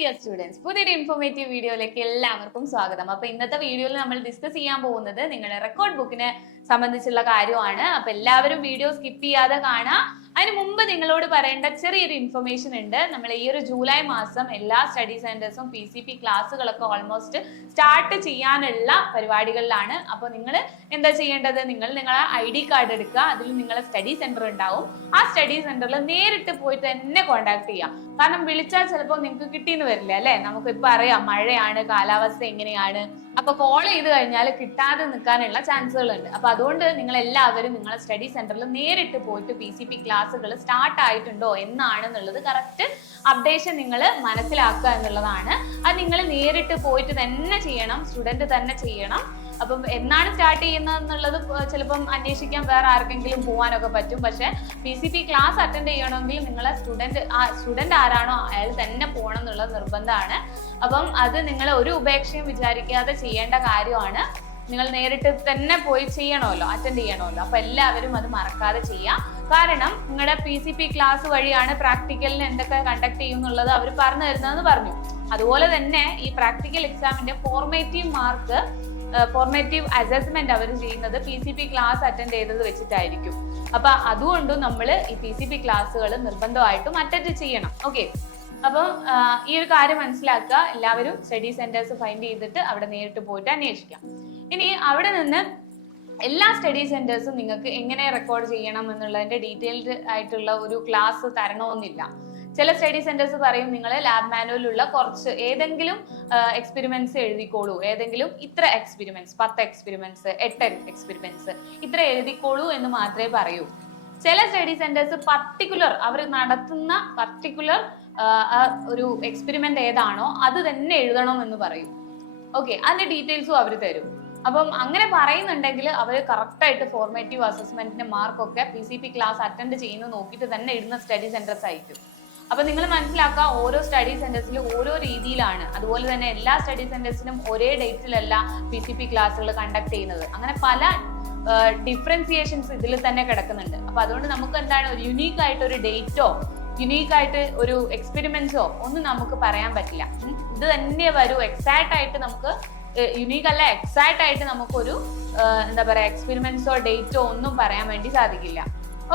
Dear students പുതിയൊരു informative വീഡിയോയിലേക്ക് എല്ലാവർക്കും സ്വാഗതം. അപ്പൊ ഇന്നത്തെ വീഡിയോയിൽ നമ്മൾ ഡിസ്കസ് ചെയ്യാൻ പോകുന്നത് നിങ്ങളുടെ റെക്കോർഡ് ബുക്കിനെ സംബന്ധിച്ചുള്ള കാര്യമാണ്. അപ്പൊ എല്ലാവരും വീഡിയോ സ്കിപ്പ് ചെയ്യാതെ കാണാം. അതിന് മുമ്പ് നിങ്ങളോട് പറയേണ്ട ചെറിയൊരു ഇൻഫർമേഷൻ ഉണ്ട്. നമ്മൾ ഈ ഒരു ജൂലൈ മാസം എല്ലാ സ്റ്റഡി സെന്റേഴ്സും പി സി പി ക്ലാസ്സുകളൊക്കെ ഓൾമോസ്റ്റ് സ്റ്റാർട്ട് ചെയ്യാനുള്ള പരിപാടികളിലാണ്. അപ്പോൾ നിങ്ങൾ എന്താ ചെയ്യേണ്ടത്? നിങ്ങൾ നിങ്ങളെ ഐ ഡി കാർഡ് എടുക്കുക. അതിൽ നിങ്ങളെ സ്റ്റഡി സെന്റർ ഉണ്ടാവും. ആ സ്റ്റഡി സെന്ററിൽ നേരിട്ട് പോയിട്ട് തന്നെ കോൺടാക്ട് ചെയ്യാം. കാരണം വിളിച്ചാൽ ചിലപ്പോൾ നിങ്ങൾക്ക് കിട്ടിയെന്ന് വരില്ല അല്ലെ? നമുക്ക് ഇപ്പൊ അറിയാം മഴയാണ് കാലാവസ്ഥ എങ്ങനെയാണ്. അപ്പൊ കോൾ ചെയ്ത് കഴിഞ്ഞാൽ കിട്ടാതെ നിൽക്കാനുള്ള ചാൻസുകൾ ഉണ്ട് അപ്പൊ അതുകൊണ്ട് നിങ്ങൾ എല്ലാവരും നിങ്ങളെ സ്റ്റഡി സെന്ററിൽ നേരിട്ട് പോയിട്ട് പി സി പി ക്ലാസ്സുകൾ സ്റ്റാർട്ട് ആയിട്ടുണ്ടോ എന്നാണെന്നുള്ളത് കറക്റ്റ് അപ്ഡേഷൻ നിങ്ങൾ മനസ്സിലാക്കുക എന്നുള്ളതാണ്. അത് നിങ്ങൾ നേരിട്ട് പോയിട്ട് തന്നെ ചെയ്യണം സ്റ്റുഡന്റ് തന്നെ ചെയ്യണം. അപ്പം എന്നാണ് സ്റ്റാർട്ട് ചെയ്യുന്നത് എന്നുള്ളത് ചിലപ്പം അന്വേഷിക്കാൻ വേറെ ആർക്കെങ്കിലും പോകാനൊക്കെ പറ്റും. പക്ഷെ P C P class attend ചെയ്യണമെങ്കിൽ നിങ്ങളെ സ്റ്റുഡന്റ് ആ സ്റ്റുഡന്റ് ആരാണോ അയാൾ തന്നെ പോകണം എന്നുള്ളത് നിർബന്ധമാണ്. അപ്പം അത് നിങ്ങൾ ഒരു ഉപേക്ഷയും വിചാരിക്കാതെ ചെയ്യേണ്ട കാര്യമാണ്. നിങ്ങൾ നേരിട്ട് തന്നെ പോയി ചെയ്യണമല്ലോ അറ്റൻഡ് ചെയ്യണമല്ലോ. അപ്പൊ എല്ലാവരും അത് മറക്കാതെ ചെയ്യാം. കാരണം നിങ്ങളുടെ പി സി പി ക്ലാസ് വഴിയാണ് പ്രാക്ടിക്കലിന് എന്തൊക്കെ കണ്ടക്ട് ചെയ്യുന്നുള്ളത് അവർ പറഞ്ഞു തരുന്നതെന്ന് പറഞ്ഞു. അതുപോലെ തന്നെ ഈ പ്രാക്ടിക്കൽ എക്സാമിന്റെ ഫോർമേറ്റീവ് മാർക്ക് ഫോർമേറ്റീവ് അസസ്മെന്റ് അവർ ചെയ്യുന്നത് P C P class attend ചെയ്തത് വെച്ചിട്ടായിരിക്കും. അപ്പൊ അതുകൊണ്ടും നമ്മൾ ഈ പി സി പി ക്ലാസ്സുകൾ നിർബന്ധമായിട്ടും അറ്റൻഡ് ചെയ്യണം. ഓക്കെ അപ്പം ഈ ഒരു കാര്യം മനസ്സിലാക്കുക. എല്ലാവരും സ്റ്റഡി സെന്റേഴ്സ് ഫൈൻഡ് ചെയ്തിട്ട് അവിടെ നേരിട്ട് പോയിട്ട് അന്വേഷിക്കാം. ഇനി അവിടെ നിന്ന് എല്ലാ സ്റ്റഡി സെന്റേഴ്സും നിങ്ങൾക്ക് എങ്ങനെ റെക്കോർഡ് ചെയ്യണം എന്നുള്ളതിന്റെ ഡീറ്റെയിൽഡ് ആയിട്ടുള്ള ഒരു ക്ലാസ് തരണമെന്നില്ല. ചില സ്റ്റഡി സെന്റേഴ്സ് പറയും നിങ്ങൾ ലാബ് മാനുവലുള്ള കുറച്ച് ഏതെങ്കിലും എക്സ്പെരിമെന്റ്സ് എഴുതിക്കോളൂ. ഏതെങ്കിലും ഇത്ര എക്സ്പെരിമെന്റ്സ് പത്ത് എക്സ്പെരിമെന്റ്സ് എട്ട് എക്സ്പെരിമെന്റ്സ് ഇത്ര എഴുതിക്കോളൂ എന്ന് മാത്രമേ പറയൂ. ചില സ്റ്റഡി സെന്റേഴ്സ് പർട്ടിക്കുലർ അവർ നടത്തുന്ന പർട്ടിക്കുലർ ഒരു എക്സ്പെരിമെന്റ് ഏതാണോ അത് തന്നെ എഴുതണം എന്ന് പറയും. ഓക്കെ അതിന്റെ ഡീറ്റെയിൽസും അവർ തരും. അപ്പം അങ്ങനെ പറയുന്നുണ്ടെങ്കിൽ അവർ കറക്റ്റ് ആയിട്ട് ഫോർമേറ്റീവ് അസസ്മെന്റിന്റെ മാർക്കൊക്കെ P C P class attend ചെയ്യുന്നു നോക്കിയിട്ട് തന്നെ ഇടുന്ന സ്റ്റഡി സെന്റേഴ്സ് ആയിരിക്കും. അപ്പൊ നിങ്ങൾ മനസ്സിലാക്കുക ഓരോ സ്റ്റഡി സെന്റേഴ്സിലും ഓരോ രീതിയിലാണ്. അതുപോലെ തന്നെ എല്ലാ സ്റ്റഡി സെന്റേഴ്സിനും ഒരേ ഡേറ്റിലല്ല പി സി പി ക്ലാസ്സുകൾ കണ്ടക്ട് ചെയ്യുന്നത്. അങ്ങനെ പല ഡിഫറൻസിയേഷൻസ് ഇതിൽ തന്നെ കിടക്കുന്നുണ്ട്. അപ്പൊ അതുകൊണ്ട് നമുക്ക് എന്താണ് ഒരു യുണീക്ക് ആയിട്ട് ഒരു ഡേറ്റോ യുണീക്ക് ആയിട്ട് ഒരു എക്സ്പെരിമെന്റ്സോ ഒന്നും നമുക്ക് പറയാൻ പറ്റില്ല. ഇത് തന്നെ വരൂ. എക്സാക്ട് ആയിട്ട് നമുക്ക് യുണീക്ക് അല്ല എക്സാക്ട് ആയിട്ട് നമുക്കൊരു എന്താ പറയാ എക്സ്പെരിമെന്റ്സോ ഡേറ്റോ ഒന്നും പറയാൻ വേണ്ടി സാധിക്കില്ല.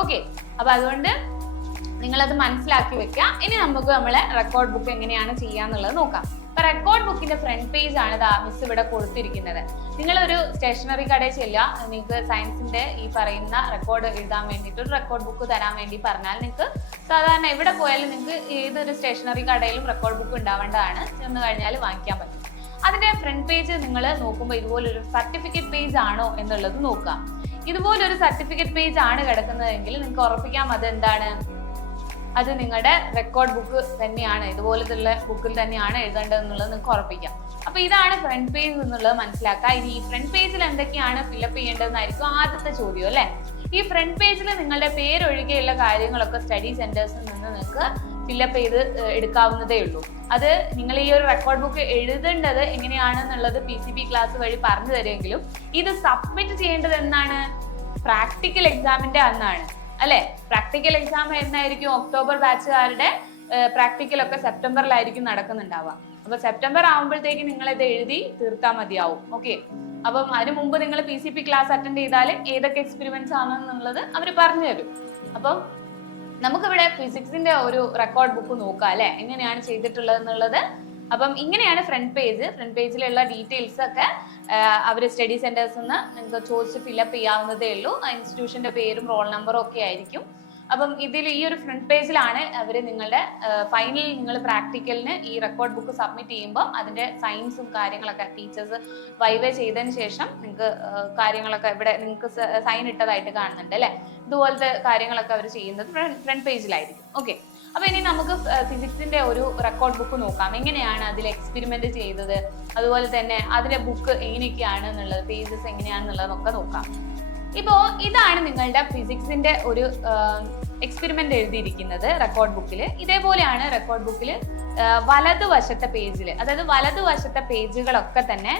ഓക്കെ അപ്പൊ അതുകൊണ്ട് നിങ്ങളത് മനസ്സിലാക്കി വെക്കുക ഇനി നമുക്ക് നമ്മളെ റെക്കോർഡ് ബുക്ക് എങ്ങനെയാണ് ചെയ്യാന്നുള്ളത് നോക്കാം. അപ്പൊ റെക്കോർഡ് ബുക്കിന്റെ ഫ്രണ്ട് പേജ് ആണ് മിസ് ഇവിടെ കൊടുത്തിരിക്കുന്നത്. നിങ്ങളൊരു സ്റ്റേഷനറി കടയിൽ ചെല്ലുക. നിങ്ങൾക്ക് സയൻസിന്റെ ഈ പറയുന്ന റെക്കോർഡ് എഴുതാൻ വേണ്ടിയിട്ട് ഒരു റെക്കോർഡ് ബുക്ക് തരാൻ വേണ്ടി പറഞ്ഞാൽ നിങ്ങൾക്ക് സാധാരണ എവിടെ പോയാലും നിങ്ങൾക്ക് ഏതൊരു സ്റ്റേഷനറി കടയിലും റെക്കോർഡ് ബുക്ക് ഉണ്ടാവേണ്ടതാണ്. ചെന്ന് കഴിഞ്ഞാൽ വാങ്ങിക്കാൻ പറ്റും. അതിന്റെ ഫ്രണ്ട് പേജ് നിങ്ങൾ നോക്കുമ്പോൾ ഇതുപോലൊരു സർട്ടിഫിക്കറ്റ് പേജ് ആണോ എന്നുള്ളത് നോക്കാം. ഇതുപോലൊരു സർട്ടിഫിക്കറ്റ് പേജ് ആണ് കിടക്കുന്നതെങ്കിൽ നിങ്ങൾക്ക് ഉറപ്പിക്കാം അത് എന്താണ് അത് നിങ്ങളുടെ റെക്കോർഡ് ബുക്ക് തന്നെയാണ്. ഇതുപോലത്തുള്ള ബുക്കിൽ തന്നെയാണ് എഴുതേണ്ടത് എന്നുള്ളത് നിങ്ങൾക്ക് ഉറപ്പിക്കാം. അപ്പൊ ഇതാണ് ഫ്രണ്ട് പേജ് എന്നുള്ളത് മനസ്സിലാക്കുക. ഇനി ഈ ഫ്രണ്ട് പേജിൽ എന്തൊക്കെയാണ് ഫില്ലപ്പ് ചെയ്യേണ്ടതെന്നായിരിക്കും ആദ്യത്തെ ചോദ്യം അല്ലെ? ഈ ഫ്രണ്ട് പേജിൽ നിങ്ങളുടെ പേരൊഴികെയുള്ള കാര്യങ്ങളൊക്കെ സ്റ്റഡി സെന്റേഴ്സിൽ നിന്ന് നിങ്ങൾക്ക് ഫില്ലപ്പ് ചെയ്ത് എടുക്കാവുന്നതേ ഉള്ളൂ. അത് നിങ്ങൾ ഈ ഒരു റെക്കോർഡ് ബുക്ക് എഴുതേണ്ടത് എങ്ങനെയാണെന്നുള്ളത് പി സി ബി ക്ലാസ് വഴി പറഞ്ഞു തരുമെങ്കിലും ഇത് സബ്മിറ്റ് ചെയ്യേണ്ടത് എന്നാണ്? പ്രാക്ടിക്കൽ എക്സാമിന്റെ അന്നാണ്. അല്ലെ? പ്രാക്ടിക്കൽ എക്സാം എന്നായിരിക്കും ഒക്ടോബർ ബാച്ചുകാരുടെ പ്രാക്ടിക്കൽ ഒക്കെ സെപ്റ്റംബറിലായിരിക്കും നടക്കുന്നുണ്ടാവുക. അപ്പൊ സെപ്റ്റംബർ ആകുമ്പോഴത്തേക്ക് നിങ്ങൾ ഇത് എഴുതി തീർത്താൽ മതിയാവും. ഓക്കെ അപ്പം അതിനു മുമ്പ് നിങ്ങൾ P C P class attend ചെയ്താൽ ഏതൊക്കെ എക്സ്പെരിമെന്റ്സ് ആണെന്നുള്ളത് അവർ പറഞ്ഞു തരും. അപ്പം നമുക്കിവിടെ ഫിസിക്സിന്റെ ഒരു റെക്കോർഡ് ബുക്ക് നോക്കാം അല്ലെ? എങ്ങനെയാണ് ചെയ്തിട്ടുള്ളത് എന്നുള്ളത് അപ്പം ഇങ്ങനെയാണ് ഫ്രണ്ട് പേജ് ഫ്രണ്ട് പേജിലുള്ള ഡീറ്റെയിൽസ് ഒക്കെ അവർ സ്റ്റഡി സെന്റേഴ്സ് നിന്ന് നിങ്ങൾക്ക് ചോദിച്ച് ഫില്ലപ്പ് ചെയ്യാവുന്നതേ ഉള്ളൂ. ഇൻസ്റ്റിറ്റ്യൂഷന്റെ പേരും റോൾ നമ്പറും ഒക്കെ ആയിരിക്കും. അപ്പം ഇതിൽ ഈ ഒരു ഫ്രണ്ട് പേജിലാണ് അവർ നിങ്ങളുടെ ഫൈനൽ നിങ്ങൾ പ്രാക്ടിക്കലിന് ഈ റെക്കോർഡ് ബുക്ക് സബ്മിറ്റ് ചെയ്യുമ്പോൾ അതിന്റെ സയൻസും കാര്യങ്ങളൊക്കെ ടീച്ചേഴ്സ് വൈവേ ചെയ്തതിന് ശേഷം നിങ്ങൾക്ക് കാര്യങ്ങളൊക്കെ ഇവിടെ നിങ്ങൾക്ക് സൈൻ ഇട്ടതായിട്ട് കാണുന്നുണ്ട് അല്ലേ? ഇതുപോലത്തെ കാര്യങ്ങളൊക്കെ അവർ ചെയ്യുന്നത് ഫ്രണ്ട് പേജിലായിരിക്കും ഓക്കെ അപ്പൊ ഇനി നമുക്ക് ഫിസിക്സിന്റെ ഒരു റെക്കോർഡ് ബുക്ക് നോക്കാം. എങ്ങനെയാണ് അതിൽ എക്സ്പെരിമെന്റ് ചെയ്തത്? അതുപോലെ തന്നെ അതിലെ ബുക്ക് എങ്ങനെയൊക്കെയാണ് എന്നുള്ളത് പേജസ് എങ്ങനെയാണെന്നുള്ളതൊക്കെ നോക്കാം. ഇപ്പോ ഇതാണ് നിങ്ങളുടെ ഫിസിക്സിന്റെ ഒരു എക്സ്പെരിമെന്റ് എഴുതിയിരിക്കുന്നത് റെക്കോർഡ് ബുക്കിൽ ഇതേപോലെയാണ് റെക്കോർഡ് ബുക്കിൽ വലതുവശത്തെ പേജിൽ അതായത് വലതുവശത്തെ പേജുകളൊക്കെ തന്നെ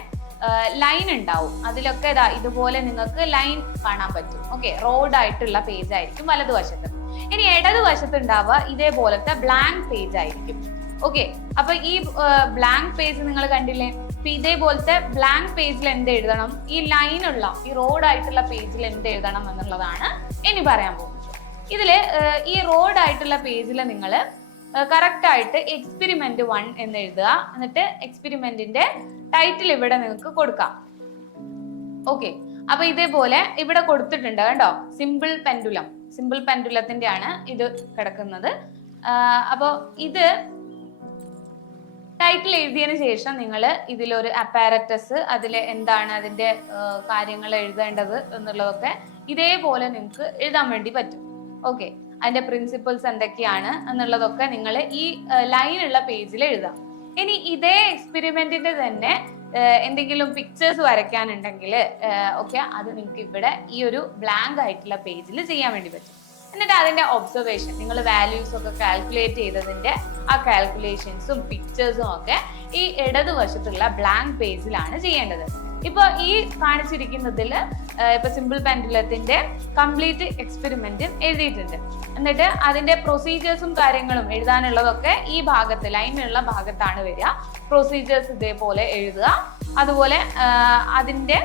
ലൈൻ ഉണ്ടാവും. അതിലൊക്കെ ഇതാ ഇതുപോലെ നിങ്ങൾക്ക് ലൈൻ കാണാൻ പറ്റും. ഓക്കെ റോഡ് ആയിട്ടുള്ള പേജ് ആയിരിക്കും വലതുവശത്ത്. ഇനി ഇടതുവശത്ത് ഉണ്ടാവുക ഇതേപോലത്തെ ബ്ലാങ്ക് പേജ് ആയിരിക്കും. ഓക്കെ അപ്പൊ ഈ ബ്ലാങ്ക് പേജ് നിങ്ങൾ കണ്ടില്ലേ? അപ്പൊ ഇതേപോലത്തെ ബ്ലാങ്ക് പേജിൽ എന്ത് എഴുതണം? ഈ ലൈനുള്ള ഈ റോഡ് ആയിട്ടുള്ള പേജിൽ എന്ത് എഴുതണം എന്നുള്ളതാണ് ഇനി പറയാൻ പോകുന്നത്. ഇതിൽ ഈ റോഡ് ആയിട്ടുള്ള പേജിൽ നിങ്ങൾ കറക്റ്റ് ആയിട്ട് എക്സ്പെരിമെന്റ് വൺ എന്ന് എഴുതുക. എന്നിട്ട് എക്സ്പെരിമെന്റിന്റെ ടൈറ്റിൽ ഇവിടെ നിങ്ങൾക്ക് കൊടുക്കാം. ഓക്കെ അപ്പൊ ഇതേപോലെ ഇവിടെ കൊടുത്തിട്ടുണ്ട് കേട്ടോ. സിമ്പിൾ പെൻഡുലം സിമ്പിൾ പെൻഡുലത്തിന്റെ ആണ് ഇത് കിടക്കുന്നത്. അപ്പോൾ ഇത് ടൈറ്റിൽ എഴുതിയതിന് ശേഷം നിങ്ങൾ ഇതിലൊരു അപ്പാരറ്റസ് അതിൽ എന്താണ് അതിന്റെ കാര്യങ്ങൾ എഴുതേണ്ടത് എന്നുള്ളതൊക്കെ ഇതേപോലെ നിങ്ങൾക്ക് എഴുതാൻ വേണ്ടി പറ്റും. ഓക്കെ അതിന്റെ പ്രിൻസിപ്പിൾസ് എന്തൊക്കെയാണ് എന്നുള്ളതൊക്കെ നിങ്ങൾ ഈ ലൈനുള്ള പേജിൽ എഴുതാം. ഇനി ഇതേ എക്സ്പെരിമെന്റിന്റെ തന്നെ എന്തെങ്കിലും പിക്ചേഴ്സ് വരയ്ക്കാനുണ്ടെങ്കിൽ ഓക്കെ അത് നിങ്ങൾക്ക് ഇവിടെ ഈ ഒരു ബ്ലാങ്ക് ആയിട്ടുള്ള പേജിൽ ചെയ്യാൻ വേണ്ടി പറ്റും. എന്നിട്ട് അതിന്റെ ഒബ്സർവേഷൻ നിങ്ങൾ വാല്യൂസ് ഒക്കെ കാൽക്കുലേറ്റ് ചെയ്തതിന്റെ ആ കാൽക്കുലേഷൻസും പിക്ചേഴ്സും ഒക്കെ ഈ ഇടതുവശത്തുള്ള ബ്ലാങ്ക് പേജിലാണ് ചെയ്യേണ്ടത്. ഇപ്പൊ ഈ കാണിച്ചിരിക്കുന്നതിൽ ഇപ്പൊ സിമ്പിൾ പെൻഡുലത്തിന്റെ കംപ്ലീറ്റ് എക്സ്പെരിമെന്റും എഴുതിയിട്ടുണ്ട്. എന്നിട്ട് അതിന്റെ പ്രൊസീജിയേഴ്സും കാര്യങ്ങളും എഴുതാനുള്ളതൊക്കെ ഈ ഭാഗത്ത് ലൈനിലുള്ള ഭാഗത്താണ് വരിക. പ്രൊസീജിയേഴ്സ് ഇതേപോലെ എഴുതുക. അതുപോലെ അതിന്റെ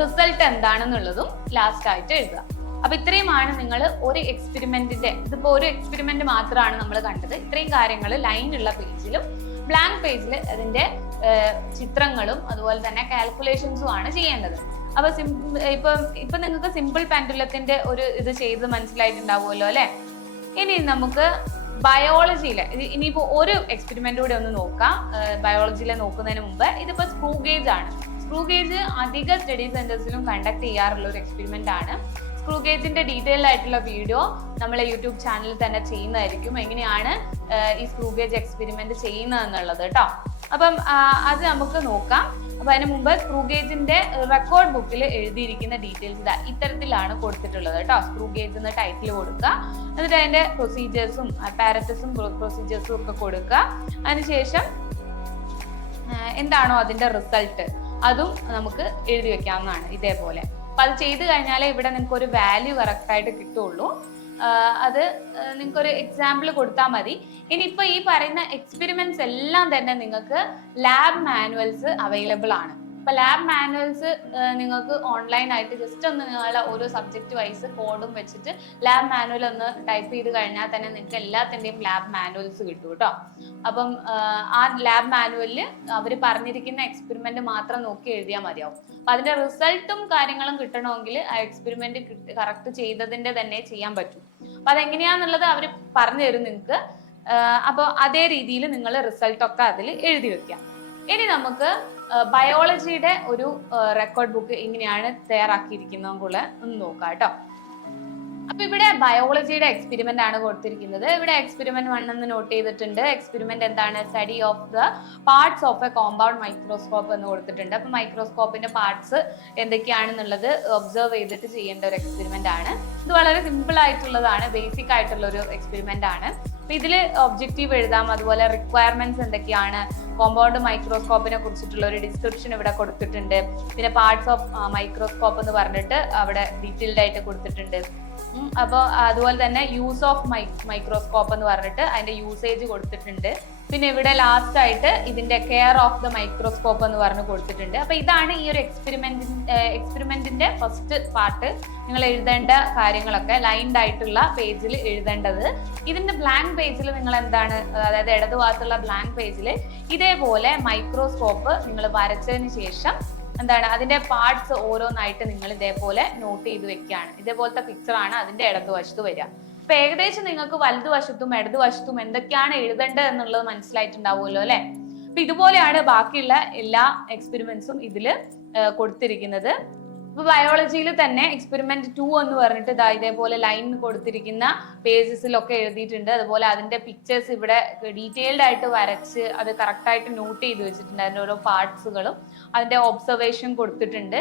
റിസൾട്ട് എന്താണെന്നുള്ളതും ലാസ്റ്റ് ആയിട്ട് എഴുതുക. അപ്പൊ ഇത്രയുമാണ് നിങ്ങൾ ഒരു എക്സ്പെരിമെന്റിന്റെ ഇതിപ്പോ ഒരു എക്സ്പെരിമെന്റ് മാത്രമാണ് നമ്മൾ കണ്ടത്. ഇത്രയും കാര്യങ്ങൾ ലൈൻ ഉള്ള പേജിലും ബ്ലാങ്ക് പേജിൽ അതിന്റെ ചിത്രങ്ങളും അതുപോലെ തന്നെ കാൽക്കുലേഷൻസും ആണ് ചെയ്യേണ്ടത്. അപ്പൊ ഇപ്പൊ ഇപ്പൊ നിങ്ങൾക്ക് സിമ്പിൾ പെൻഡുലത്തിന്റെ ഒരു ഇത് ചെയ്ത് മനസ്സിലായിട്ടുണ്ടാവുമല്ലോ അല്ലെ? ഇനി നമുക്ക് ബയോളജിയിലെ ഇനിയിപ്പോ ഒരു എക്സ്പെരിമെന്റ് കൂടെ ഒന്ന് നോക്കാം. ബയോളജിയിലെ നോക്കുന്നതിന് മുമ്പ് ഇതിപ്പോ സ്ക്രൂ ഗേജ് ആണ്. സ്ക്രൂ ഗേജ് അധിക സ്റ്റഡി സെന്റേഴ്സിലും കണ്ടക്ട് ചെയ്യാറുള്ള ഒരു എക്സ്പെരിമെന്റ് ആണ്. സ്ക്രൂ ഗേജിന്റെ ഡീറ്റെയിൽ ആയിട്ടുള്ള വീഡിയോ നമ്മളെ യൂട്യൂബ് ചാനലിൽ തന്നെ ചെയ്യുന്നതായിരിക്കും. എങ്ങനെയാണ് ഈ സ്ക്രൂ ഗേജ് എക്സ്പെരിമെന്റ് ചെയ്യുന്നത് എന്നുള്ളത് കേട്ടോ അപ്പം അത് നമുക്ക് നോക്കാം. അപ്പൊ അതിന് മുമ്പ് സ്ക്രൂ ഗേജിന്റെ റെക്കോർഡ് ബുക്കിൽ എഴുതിയിരിക്കുന്ന ഡീറ്റെയിൽസ് ഇതാ ഇത്തരത്തിലാണ് കൊടുത്തിട്ടുള്ളത് കേട്ടോ സ്ക്രൂ ഗേജ് എന്ന ടൈറ്റിൽ കൊടുക്കുക. എന്നിട്ട് അതിന്റെ പ്രൊസീജിയേഴ്സും പാരറ്റസും പ്രൊസീജിയേഴ്സും ഒക്കെ കൊടുക്കുക. അതിനുശേഷം എന്താണോ അതിന്റെ റിസൾട്ട് അതും നമുക്ക് എഴുതി വെക്കാവുന്നതാണ് ഇതേപോലെ. അപ്പൊ അത് ചെയ്ത് കഴിഞ്ഞാലേ ഇവിടെ നിങ്ങൾക്ക് ഒരു വാല്യൂ കറക്റ്റ് ആയിട്ട് കിട്ടുള്ളൂ. അത് നിങ്ങൾക്ക് ഒരു എക്സാമ്പിൾ കൊടുത്താൽ മതി. ഇനി ഇപ്പൊ ഈ പറയുന്ന എക്സ്പെരിമെന്റ്സ് എല്ലാം തന്നെ നിങ്ങൾക്ക് ലാബ് മാനുവൽസ് അവൈലബിൾ ആണ്. അപ്പൊ ലാബ് മാനുവൽസ് നിങ്ങൾക്ക് ഓൺലൈൻ ആയിട്ട് ജസ്റ്റ് ഒന്ന് നിങ്ങളുടെ ഓരോ സബ്ജക്റ്റ് വൈസ് കോഡും വെച്ചിട്ട് ലാബ് മാനുവൽ ഒന്ന് ടൈപ്പ് ചെയ്ത് കഴിഞ്ഞാൽ തന്നെ നിങ്ങൾക്ക് എല്ലാത്തിന്റെയും ലാബ് മാനുവൽസ് കിട്ടും കേട്ടോ അപ്പം ആ ലാബ് മാനുവലിൽ അവർ പറഞ്ഞിരിക്കുന്ന എക്സ്പെരിമെന്റ് മാത്രം നോക്കി എഴുതിയാൽ മതിയാവും. അപ്പൊ അതിന്റെ റിസൾട്ടും കാര്യങ്ങളും കിട്ടണമെങ്കിൽ ആ എക്സ്പെരിമെന്റ് കറക്റ്റ് ചെയ്തതിന്റെ തന്നെ ചെയ്യാൻ പറ്റും. അപ്പൊ അതെങ്ങനെയാന്നുള്ളത് അവർ പറഞ്ഞു തരും നിങ്ങൾക്ക് അപ്പോൾ അതേ രീതിയിൽ നിങ്ങൾ റിസൾട്ടൊക്കെ അതിൽ എഴുതി വെക്കാം ഇനി നമുക്ക് ബയോളജിയുടെ ഒരു റെക്കോർഡ് ബുക്ക് എങ്ങനെയാണ് തയ്യാറാക്കിയിരിക്കുന്നത് കൂടെ ഒന്ന് നോക്കാം കേട്ടോ. അപ്പൊ ഇവിടെ ബയോളജിയുടെ എക്സ്പെരിമെന്റ് ആണ് കൊടുത്തിരിക്കുന്നത്. ഇവിടെ എക്സ്പെരിമെന്റ് വൺ എന്ന് നോട്ട് ചെയ്തിട്ടുണ്ട്. എക്സ്പെരിമെന്റ് എന്താണ്? Study of the parts of a compound microscope എന്ന് കൊടുത്തിട്ടുണ്ട്. അപ്പൊ മൈക്രോസ്കോപ്പിന്റെ പാർട്സ് എന്തൊക്കെയാണെന്നുള്ളത് ഒബ്സർവ് ചെയ്തിട്ട് ചെയ്യേണ്ട ഒരു എക്സ്പെരിമെന്റ് ആണ്. ഇത് വളരെ സിമ്പിൾ ആയിട്ടുള്ളതാണ് ബേസിക് ആയിട്ടുള്ള ഒരു എക്സ്പെരിമെന്റ് ആണ്. അപ്പൊ ഇതിൽ ഒബ്ജക്റ്റീവ് എഴുതാം അതുപോലെ റിക്വയർമെന്റ്സ് എന്തൊക്കെയാണ്? കോമ്പൗണ്ട് മൈക്രോസ്കോപ്പിനെ കുറിച്ചിട്ടുള്ള ഒരു ഡിസ്ക്രിപ്ഷൻ ഇവിടെ കൊടുത്തിട്ടുണ്ട്. പിന്നെ പാർട്സ് ഓഫ് മൈക്രോസ്കോപ്പ് എന്ന് പറഞ്ഞിട്ട് അവിടെ ഡീറ്റെയിൽഡ് ആയിട്ട് കൊടുത്തിട്ടുണ്ട്. അപ്പോൾ അതുപോലെ തന്നെ യൂസ് ഓഫ് മൈ മൈക്രോസ്കോപ്പ് എന്ന് പറഞ്ഞിട്ട് അതിന്റെ യൂസേജ് കൊടുത്തിട്ടുണ്ട്. പിന്നെ ഇവിടെ ലാസ്റ്റ് ആയിട്ട് ഇതിന്റെ കെയർ ഓഫ് ദ മൈക്രോസ്കോപ്പ് എന്ന് പറഞ്ഞ് കൊടുത്തിട്ടുണ്ട്. അപ്പൊ ഇതാണ് ഈ ഒരു എക്സ്പെരിമെന്റ് എക്സ്പെരിമെന്റിന്റെ ഫസ്റ്റ് പാർട്ട് നിങ്ങൾ എഴുതേണ്ട കാര്യങ്ങളൊക്കെ ലൈൻഡ് ആയിട്ടുള്ള പേജിൽ എഴുതേണ്ടത്. ഇതിന്റെ ബ്ലാങ്ക് പേജിൽ നിങ്ങൾ എന്താണ് അതായത് ഇടതുഭാഗത്തുള്ള ബ്ലാങ്ക് പേജിൽ ഇതേപോലെ മൈക്രോസ്കോപ്പ് നിങ്ങൾ വരച്ചതിന് ശേഷം എന്താണ് അതിന്റെ പാർട്സ് ഓരോന്നായിട്ട് നിങ്ങൾ ഇതേപോലെ നോട്ട് ചെയ്ത് വെക്കുകയാണ്. ഇതേപോലത്തെ പിക്ചർ ആണ് അതിന്റെ ഇടതുവശത്ത് വരിക. അപ്പൊ ഏകദേശം നിങ്ങൾക്ക് വലതുവശത്തും ഇടതുവശത്തും എന്തൊക്കെയാണ് എഴുതേണ്ടത് എന്നുള്ളത് മനസ്സിലായിട്ടുണ്ടാവുമല്ലോ അല്ലെ? അപ്പൊ ഇതുപോലെയാണ് ബാക്കിയുള്ള എല്ലാ എക്സ്പെരിമെന്റ്സും ഇതിൽ കൊടുത്തിരിക്കുന്നത്. ഇപ്പൊ ബയോളജിയിൽ തന്നെ എക്സ്പെരിമെന്റ് ടു എന്ന് പറഞ്ഞിട്ട് ഇതാ ഇതേപോലെ ലൈൻ കൊടുത്തിരിക്കുന്ന പേജസിലൊക്കെ എഴുതിയിട്ടുണ്ട്. അതുപോലെ അതിന്റെ പിക്ചേഴ്സ് ഇവിടെ ഡീറ്റെയിൽഡ് ആയിട്ട് വരച്ച് അത് കറക്റ്റ് ആയിട്ട് നോട്ട് ചെയ്ത് വെച്ചിട്ടുണ്ട് അതിന്റെ ഓരോ പാർട്സുകളും അതിന്റെ ഒബ്സർവേഷൻ കൊടുത്തിട്ടുണ്ട്.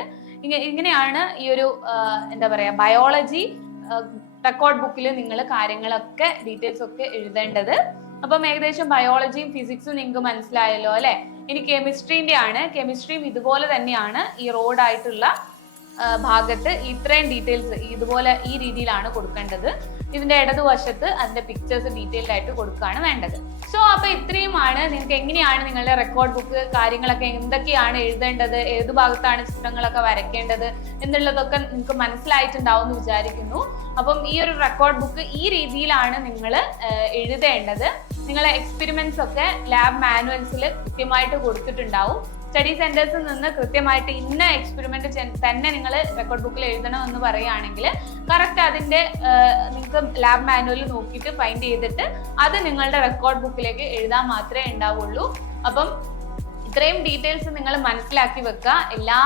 ഇങ്ങനെയാണ് ഈ ഒരു എന്താ പറയാ ബയോളജി റെക്കോർഡ് ബുക്കിൽ നിങ്ങൾ കാര്യങ്ങളൊക്കെ ഡീറ്റെയിൽസ് ഒക്കെ എഴുതേണ്ടത്. അപ്പം ഏകദേശം ബയോളജിയും ഫിസിക്സും നിങ്ങൾക്ക് മനസ്സിലായല്ലോ അല്ലെ? ഇനി കെമിസ്ട്രീന്റെ ആണ്. കെമിസ്ട്രിയും ഇതുപോലെ തന്നെയാണ് ഈ റോഡ് ആയിട്ടുള്ള ആ, ഭാഗത്ത് ഇത്രയും ഡീറ്റെയിൽസ് ഇതുപോലെ ഈ രീതിയിലാണ് കൊടുക്കേണ്ടത്. ഇതിന്റെ ഇടതുവശത്ത് അതിന്റെ പിക്ചേഴ്സ് ഡീറ്റെയിൽഡ് ആയിട്ട് കൊടുക്കുകയാണ് വേണ്ടത്. സോ അപ്പൊ ഇത്രയുമാണ്. നിങ്ങൾക്ക് എങ്ങനെയാണ് നിങ്ങളുടെ റെക്കോർഡ് ബുക്ക് കാര്യങ്ങളൊക്കെ എന്തൊക്കെയാണ് എഴുതേണ്ടത് ഏത് ഭാഗത്താണ് ചിത്രങ്ങളൊക്കെ വരയ്ക്കേണ്ടത് എന്നുള്ളതൊക്കെ നിങ്ങൾക്ക് മനസ്സിലായിട്ടുണ്ടാവും എന്ന് വിചാരിക്കുന്നു. അപ്പം ഈ ഒരു റെക്കോർഡ് ബുക്ക് ഈ രീതിയിലാണ് നിങ്ങൾ എഴുതേണ്ടത്. നിങ്ങളെ എക്സ്പെരിമെന്റ്സ് ഒക്കെ ലാബ് മാനുവൽസിൽ കൃത്യമായിട്ട് കൊടുത്തിട്ടുണ്ടാവും. സ്റ്റഡി സെന്റേഴ്സിൽ നിന്ന് കൃത്യമായിട്ട് ഇന്ന എക്സ്പെരിമെന്റ് തന്നെ നിങ്ങൾ റെക്കോർഡ് ബുക്കിൽ എഴുതണം എന്ന് പറയുകയാണെങ്കിൽ കറക്റ്റ് അതിന്റെ നിങ്ങൾക്ക് ലാബ് മാനുവൽ നോക്കിയിട്ട് ഫൈൻഡ് ചെയ്തിട്ട് അത് നിങ്ങളുടെ റെക്കോർഡ് ബുക്കിലേക്ക് എഴുതാൻ മാത്രമേ ഉണ്ടാവുള്ളൂ. അപ്പം ഇത്രയും ഡീറ്റെയിൽസ് നിങ്ങൾ മനസ്സിലാക്കി വെക്കുക. എല്ലാ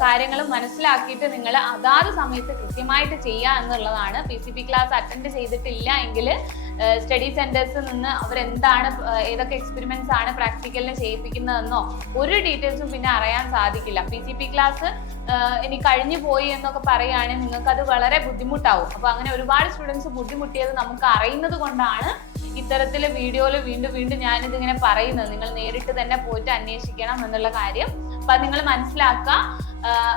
കാര്യങ്ങളും മനസ്സിലാക്കിയിട്ട് നിങ്ങൾ അതാത് സമയത്ത് കൃത്യമായിട്ട് ചെയ്യുക എന്നുള്ളതാണ്. P C P class attend ചെയ്തിട്ടില്ല എങ്കിൽ സ്റ്റഡി സെന്റേഴ്സിൽ നിന്ന് അവരെന്താണ് ഏതൊക്കെ എക്സ്പെരിമെന്റ്സ് ആണ് പ്രാക്ടിക്കലിന് ചെയ്യിപ്പിക്കുന്നതെന്നോ ഒരു ഡീറ്റെയിൽസും പിന്നെ അറിയാൻ സാധിക്കില്ല. പി സി പി ക്ലാസ് ഇനി കഴിഞ്ഞു പോയി എന്നൊക്കെ പറയുകയാണെങ്കിൽ നിങ്ങൾക്ക് അത് വളരെ ബുദ്ധിമുട്ടാവും. അപ്പോൾ അങ്ങനെ ഒരുപാട് സ്റ്റുഡൻസ് ബുദ്ധിമുട്ടിയത് നമുക്ക് അറിയുന്നത് കൊണ്ടാണ് ഇത്തരത്തിൽ വീഡിയോയിൽ വീണ്ടും വീണ്ടും ഞാനിതിങ്ങനെ പറയുന്നത്. നിങ്ങൾ നേരിട്ട് തന്നെ പോയിട്ട് അന്വേഷിക്കണം എന്നുള്ള കാര്യം അപ്പൊ നിങ്ങൾ മനസ്സിലാക്കുക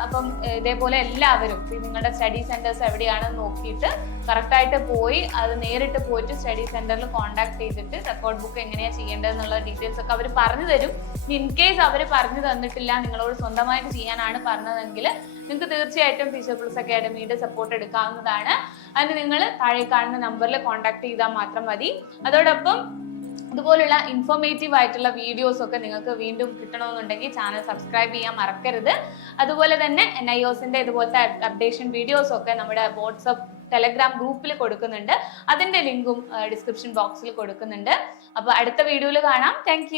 അപ്പം ഇതേപോലെ എല്ലാവരും നിങ്ങളുടെ സ്റ്റഡി സെന്റേഴ്സ് എവിടെയാണെന്ന് നോക്കിയിട്ട് കറക്റ്റായിട്ട് പോയി അത് നേരിട്ട് പോയിട്ട് സ്റ്റഡി സെന്ററിൽ കോൺടാക്ട് ചെയ്തിട്ട് റെക്കോർഡ് ബുക്ക് എങ്ങനെയാണ് ചെയ്യേണ്ടത് എന്നുള്ള ഡീറ്റെയിൽസ് ഒക്കെ അവർ പറഞ്ഞു തരും. ഇൻ കേസ് അവർ പറഞ്ഞു തന്നിട്ടില്ല നിങ്ങളോട് സ്വന്തമായിട്ട് ചെയ്യാനാണ് പറഞ്ഞതെങ്കിൽ നിങ്ങൾക്ക് തീർച്ചയായിട്ടും ടീച്ചർ പ്ലസ് അക്കാഡമിയുടെ സപ്പോർട്ട് എടുക്കാവുന്നതാണ്. അതിന് നിങ്ങൾ താഴെ കാണുന്ന നമ്പറിൽ കോൺടാക്ട് ചെയ്താൽ മാത്രം മതി. അതോടൊപ്പം ഇതുപോലുള്ള ഇൻഫോർമേറ്റീവ് ആയിട്ടുള്ള വീഡിയോസ് ഒക്കെ നിങ്ങൾക്ക് വീണ്ടും കിട്ടണമെന്നുണ്ടെങ്കിൽ ചാനൽ സബ്സ്ക്രൈബ് ചെയ്യാൻ മറക്കരുത്. അതുപോലെ തന്നെ എൻ ഐ ഒസിന്റെ ഇതുപോലത്തെ അപ്ഡേഷൻ വീഡിയോസ് ഒക്കെ നമ്മുടെ വാട്സപ്പ് ടെലഗ്രാം ഗ്രൂപ്പിൽ കൊടുക്കുന്നുണ്ട്. അതിന്റെ ലിങ്കും ഡിസ്ക്രിപ്ഷൻ ബോക്സിൽ കൊടുക്കുന്നുണ്ട്. അപ്പൊ അടുത്ത വീഡിയോയിൽ കാണാം. താങ്ക്